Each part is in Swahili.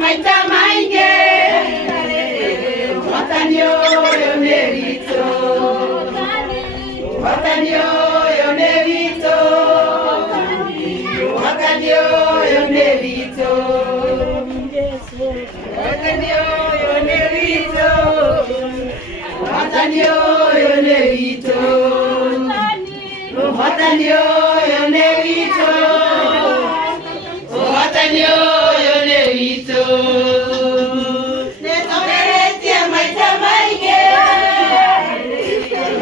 maita maingi watani uyu ni witu watani uyu ni witu watani uyu ni witu watani uyu ni witu watani uyu ni witu watani uyu ni witu watani uyu ni witu netogeretie maita maingi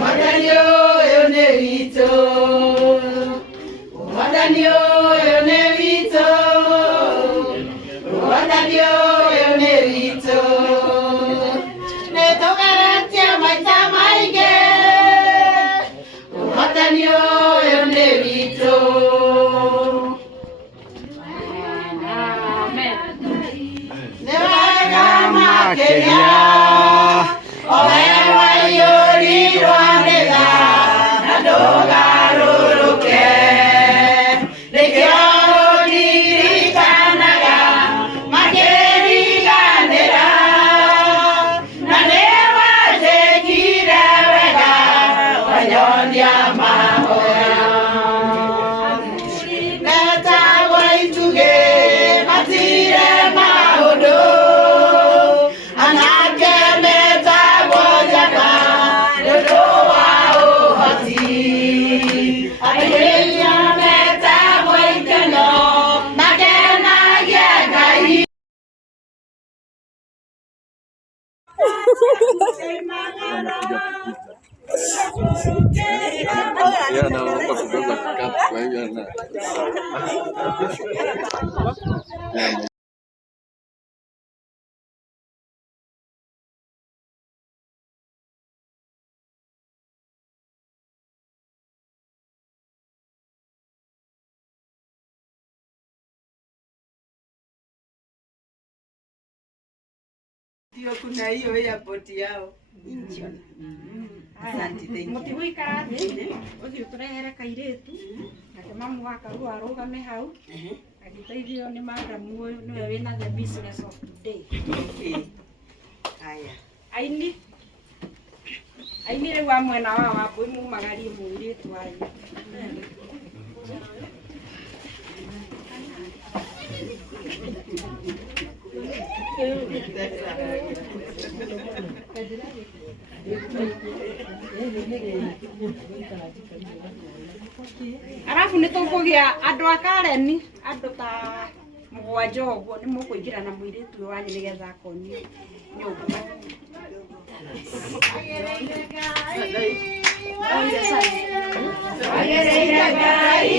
watani uyu ni witu watani uyu ni witu watani uyu ni witu netogeretie maita maingi watani uyu ni witu. Kenya, owewa yori wanega, nadoga ruruke, nikio dirikanaga, makeriganira, nanewa tekire wega, wanyondia mahoya. Neta waituge, matire mahodo. Ya naomba kidogo kikapu kwa hiyo na ndio kuna hiyo airport yao. Asante, thank you. Mutiwikara thi uthio turehere kairetu nake mamu wakaru arugame hau agiteithio ni madam uyu niwe wina the business of today. Okay. Haya. Aini riu wa mwena wa wambui mumagarie muiritu wanyu. Arafu nitukugia andu a Kareni andu ta mugwanja uguo ni mukuingira na muiritu wanyu nigetha akonio nyumba. Agereire Ngai